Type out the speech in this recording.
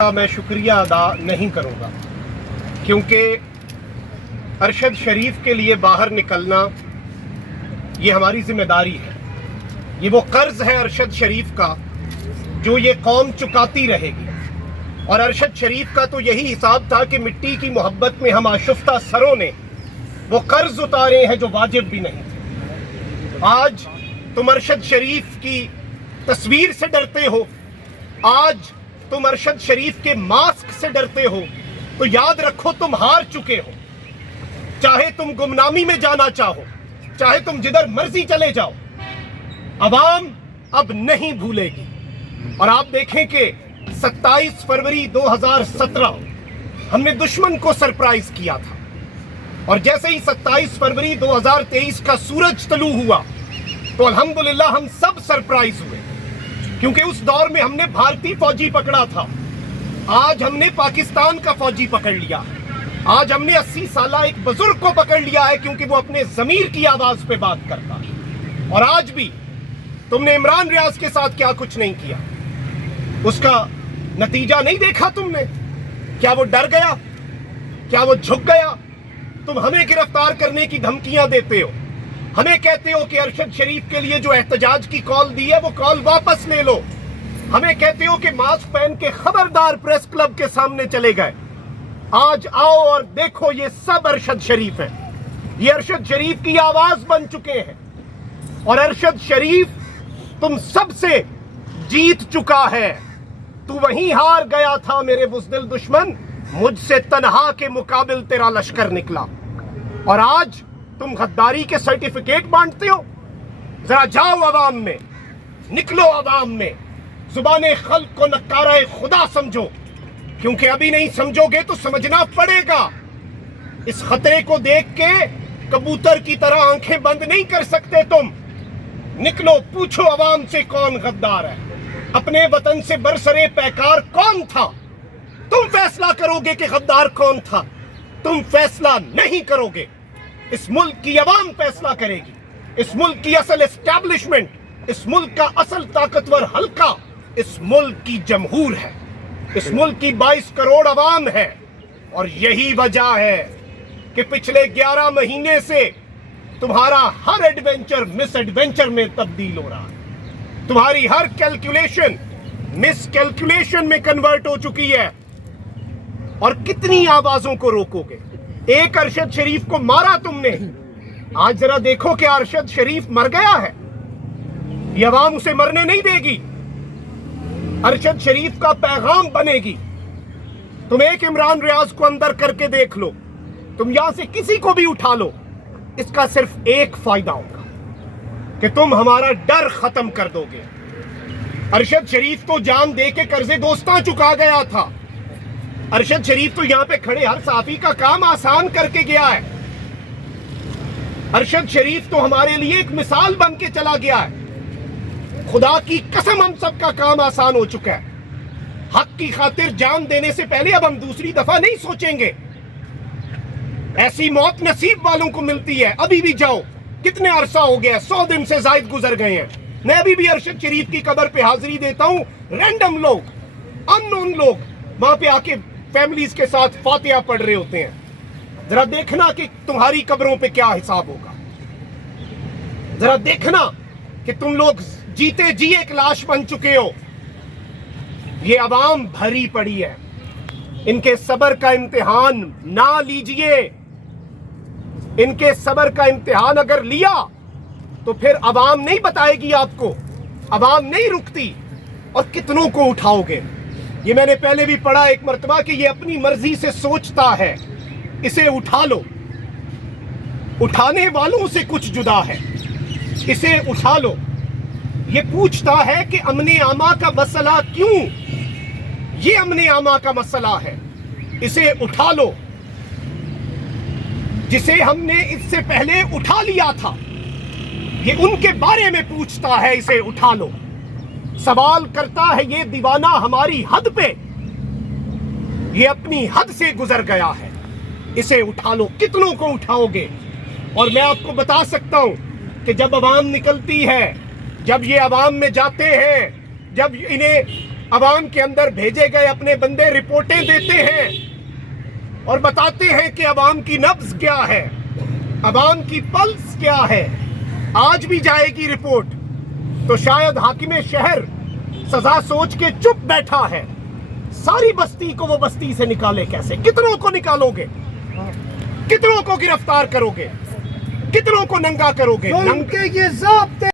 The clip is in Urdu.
میں شکریہ ادا نہیں کروں گا کیونکہ ارشد شریف کے لیے باہر نکلنا یہ ہماری ذمہ داری ہے. یہ وہ قرض ہے ارشد شریف کا جو یہ قوم چکاتی رہے گی. اور ارشد شریف کا تو یہی حساب تھا کہ مٹی کی محبت میں ہم آشفتہ سروں نے وہ قرض اتارے ہیں جو واجب بھی نہیں تھے. آج تم ارشد شریف کی تصویر سے ڈرتے ہو, آج تم ارشد شریف کے ماسک سے ڈرتے ہو, تو یاد رکھو تم ہار چکے ہو. چاہے تم گمنامی میں جانا چاہو, چاہے تم جدھر مرضی چلے جاؤ, عوام اب نہیں بھولے گی. اور آپ دیکھیں کہ 27 فروری 2017 ہم نے دشمن کو سرپرائز کیا تھا, اور جیسے ہی 27 فروری 2023 کا سورج طلوع ہوا تو الحمدللہ ہم سب سرپرائز ہوئے, کیونکہ اس دور میں ہم نے بھارتی فوجی پکڑا تھا. آج ہم نے پاکستان کا فوجی پکڑ لیا. آج ہم نے 80 سالہ ایک بزرگ کو پکڑ لیا ہے کیونکہ وہ اپنے ضمیر کی آواز پہ بات کرتا ہے. اور آج بھی تم نے عمران ریاض کے ساتھ کیا کچھ نہیں کیا, اس کا نتیجہ نہیں دیکھا تم نے. کیا وہ ڈر گیا؟ کیا وہ جھک گیا؟ تم ہمیں گرفتار کرنے کی دھمکیاں دیتے ہو, ہمیں کہتے ہو کہ ارشد شریف کے لیے جو احتجاج کی کال دی ہے وہ کال واپس لے لو. ہمیں کہتے ہو کہ ماسک پہن کے خبردار پریس کلب کے سامنے چلے گئے. آج آؤ اور دیکھو یہ سب ارشد شریف ہے. یہ ارشد شریف کی آواز بن چکے ہیں, اور ارشد شریف تم سب سے جیت چکا ہے. تو وہیں ہار گیا تھا میرے بزدل دشمن, مجھ سے تنہا کے مقابل تیرا لشکر نکلا. اور آج تم غداری کے سرٹیفکیٹ بانٹتے ہو. ذرا جاؤ عوام میں, نکلو عوام میں, زبان خلق کو نکارہ خدا سمجھو, کیونکہ ابھی نہیں سمجھو گے تو سمجھنا پڑے گا. اس خطرے کو دیکھ کے کبوتر کی طرح آنکھیں بند نہیں کر سکتے تم. نکلو, پوچھو عوام سے کون غدار ہے, اپنے وطن سے برسرے پیکار کون تھا. تم فیصلہ کرو گے کہ غدار کون تھا. تم فیصلہ نہیں کرو گے, اس ملک کی عوام فیصلہ کرے گی. اس ملک کی اصل اسٹیبلشمنٹ, اس ملک کا اصل طاقتور حلقہ اس ملک کی جمہور ہے, اس ملک کی 22 کروڑ عوام ہے. اور یہی وجہ ہے کہ پچھلے 11 مہینے سے تمہارا ہر ایڈونچر مس ایڈونچر میں تبدیل ہو رہا ہے. تمہاری ہر کیلکولیشن مس کیلکولیشن میں کنورٹ ہو چکی ہے. اور کتنی آوازوں کو روکو گے؟ ایک ارشد شریف کو مارا تم نے, آج ذرا دیکھو کہ ارشد شریف مر گیا ہے. یہ عوام اسے مرنے نہیں دے گی. ارشد شریف کا پیغام بنے گی. تم ایک عمران ریاض کو اندر کر کے دیکھ لو, تم یہاں سے کسی کو بھی اٹھا لو, اس کا صرف ایک فائدہ ہوگا کہ تم ہمارا ڈر ختم کر دو گے. ارشد شریف تو جان دے کے قرض دوستاں چکا گیا تھا. ارشد شریف تو یہاں پہ کھڑے ہر صحافی کا کام آسان کر کے گیا ہے. ارشد شریف تو ہمارے لیے ایک مثال بن کے چلا گیا ہے. خدا کی قسم ہم سب کا کام آسان ہو چکا ہے. حق کی خاطر جان دینے سے پہلے اب ہم دوسری دفعہ نہیں سوچیں گے. ایسی موت نصیب والوں کو ملتی ہے. ابھی بھی جاؤ, کتنے عرصہ ہو گیا, 100 دن سے زائد گزر گئے ہیں. میں ابھی بھی ارشد شریف کی قبر پہ حاضری دیتا ہوں. رینڈم لوگ, ان نون لوگ وہاں پہ آ کے فیملیز کے ساتھ فاتحہ پڑھ رہے ہوتے ہیں. ذرا دیکھنا کہ تمہاری قبروں پہ کیا حساب ہوگا. ذرا دیکھنا کہ تم لوگ جیتے جی ایک لاش بن چکے ہو. یہ عوام بھری پڑی ہے. ان کے صبر کا امتحان نہ لیجئے. ان کے صبر کا امتحان اگر لیا تو پھر عوام نہیں بتائے گی آپ کو, عوام نہیں رکتی. اور کتنوں کو اٹھاؤ گے؟ یہ میں نے پہلے بھی پڑھا ایک مرتبہ کہ یہ اپنی مرضی سے سوچتا ہے. اسے اٹھا لو. اٹھانے والوں سے کچھ جدا ہے. اسے اٹھا لو. یہ پوچھتا ہے کہ امن عامہ کا مسئلہ کیوں؟ یہ امن عامہ کا مسئلہ ہے. اسے اٹھا لو. جسے ہم نے اس سے پہلے اٹھا لیا تھا, یہ ان کے بارے میں پوچھتا ہے. اسے اٹھا لو. سوال کرتا ہے یہ دیوانہ ہماری حد پہ, یہ اپنی حد سے گزر گیا ہے. اسے اٹھا لو. کتنوں کو اٹھاؤ گے؟ اور میں آپ کو بتا سکتا ہوں کہ جب عوام نکلتی ہے, جب یہ عوام میں جاتے ہیں, جب انہیں عوام کے اندر بھیجے گئے اپنے بندے رپورٹیں دیتے ہیں اور بتاتے ہیں کہ عوام کی نبض کیا ہے، عوام کی پلس کیا ہے. آج بھی جائے گی رپورٹ تو شاید حاکم شہر سزا سوچ کے چپ بیٹھا ہے. ساری بستی کو وہ بستی سے نکالے کیسے؟ کتنوں کو نکالو گے؟ کتنوں کو گرفتار کرو گے؟ کتنوں کو ننگا کرو گے؟ ان کے یہ ضابطے